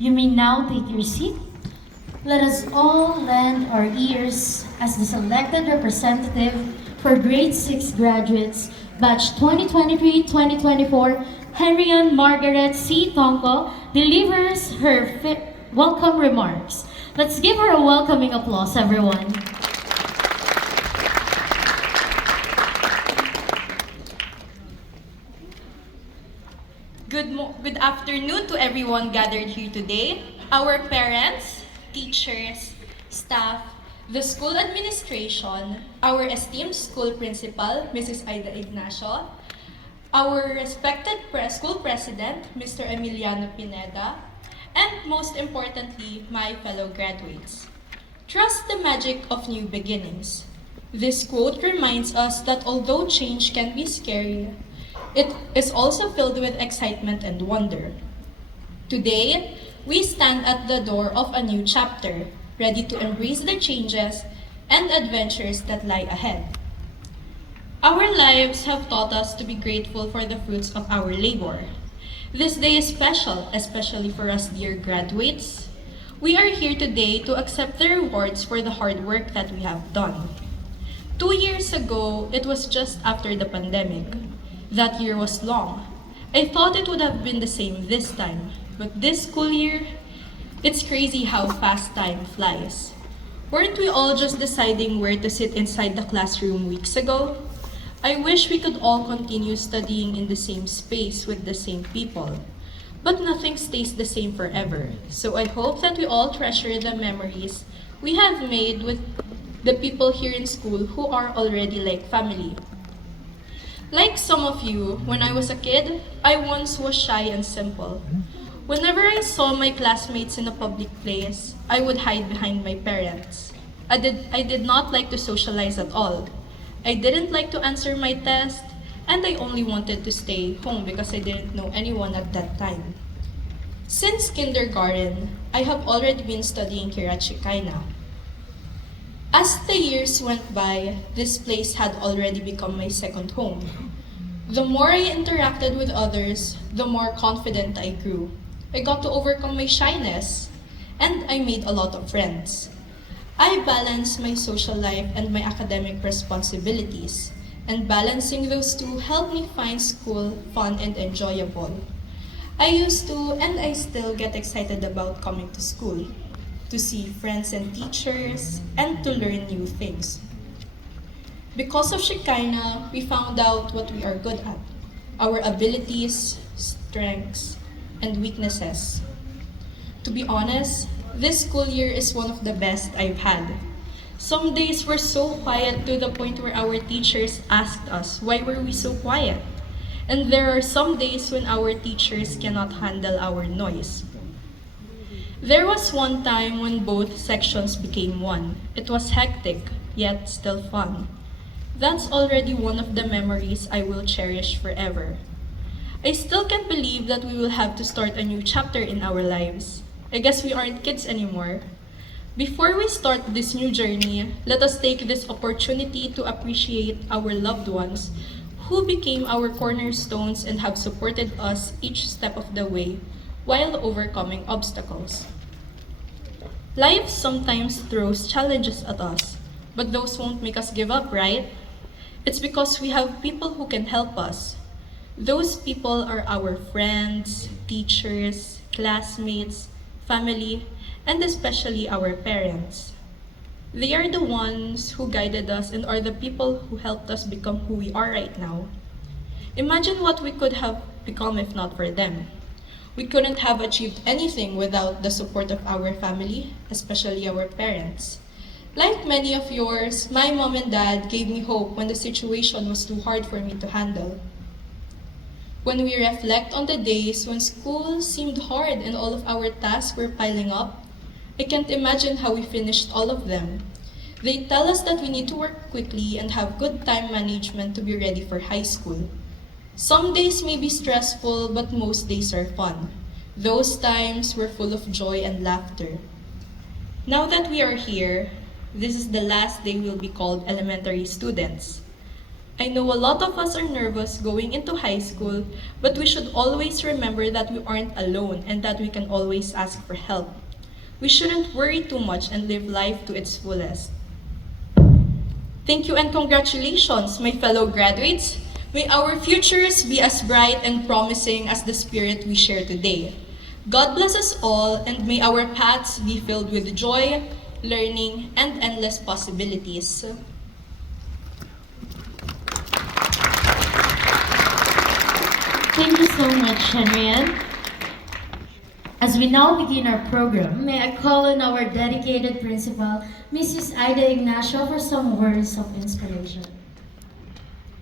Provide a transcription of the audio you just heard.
You may now take your seat. Let us all lend our ears as the selected representative for grade 6 graduates, batch 2023-2024, Henrian Margaret C. Tonko, delivers her welcome remarks. Let's give her a welcoming applause, everyone. Good afternoon to everyone gathered here today, our parents, teachers, staff, the school administration, our esteemed school principal, Mrs. Aida Ignacio, our respected school president, Mr. Emiliano Pineda, and most importantly, my fellow graduates. Trust the magic of new beginnings. This quote reminds us that although change can be scary, it is also filled with excitement and wonder. Today, we stand at the door of a new chapter, ready to embrace the changes and adventures that lie ahead. Our lives have taught us to be grateful for the fruits of our labor. This day is special, especially for us dear graduates. We are here today to accept the rewards for the hard work that we have done. 2 years ago, it was just after the pandemic. That year was long. I thought it would have been the same this time, but this school year, it's crazy how fast time flies. Weren't we all just deciding where to sit inside the classroom weeks ago? I wish we could all continue studying in the same space with the same people. But nothing stays the same forever, so I hope that we all treasure the memories we have made with the people here in school who are already like family. Like some of you, when I was a kid, I once was shy and simple. Whenever I saw my classmates in a public place, I would hide behind my parents. I did not like to socialize at all. I didn't like to answer my test, and I only wanted to stay home because I didn't know anyone at that time. Since kindergarten, I have already been studying here at Shikaina. As the years went by, this place had already become my second home. The more I interacted with others, the more confident I grew. I got to overcome my shyness, and I made a lot of friends. I balanced my social life and my academic responsibilities, and balancing those two helped me find school fun and enjoyable. I used to, and I still get excited about coming to school, to see friends and teachers, and to learn new things. Because of Shekinah, we found out what we are good at, our abilities, strengths, and weaknesses. To be honest, this school year is one of the best I've had. Some days were so quiet to the point where our teachers asked us why were we so quiet. And there are some days when our teachers cannot handle our noise. There was one time when both sections became one. It was hectic, yet still fun. That's already one of the memories I will cherish forever. I still can't believe that we will have to start a new chapter in our lives. I guess we aren't kids anymore. Before we start this new journey, let us take this opportunity to appreciate our loved ones who became our cornerstones and have supported us each step of the way while overcoming obstacles. Life sometimes throws challenges at us, but those won't make us give up, right? It's because we have people who can help us. Those people are our friends, teachers, classmates, family, and especially our parents. They are the ones who guided us and are the people who helped us become who we are right now. Imagine what we could have become if not for them. We couldn't have achieved anything without the support of our family, especially our parents. Like many of yours, my mom and dad gave me hope when the situation was too hard for me to handle. When we reflect on the days when school seemed hard and all of our tasks were piling up, I can't imagine how we finished all of them. They tell us that we need to work quickly and have good time management to be ready for high school. Some days may be stressful, but most days are fun. Those times were full of joy and laughter. Now that we are here, this is the last day we'll be called elementary students. I know a lot of us are nervous going into high school, but we should always remember that we aren't alone and that we can always ask for help. We shouldn't worry too much and live life to its fullest. Thank you and congratulations, my fellow graduates. May our futures be as bright and promising as the spirit we share today. God bless us all, and may our paths be filled with joy, learning, and endless possibilities. Thank you so much, Henriette. As we now begin our program, may I call on our dedicated principal, Mrs. Ida Ignacio, for some words of inspiration.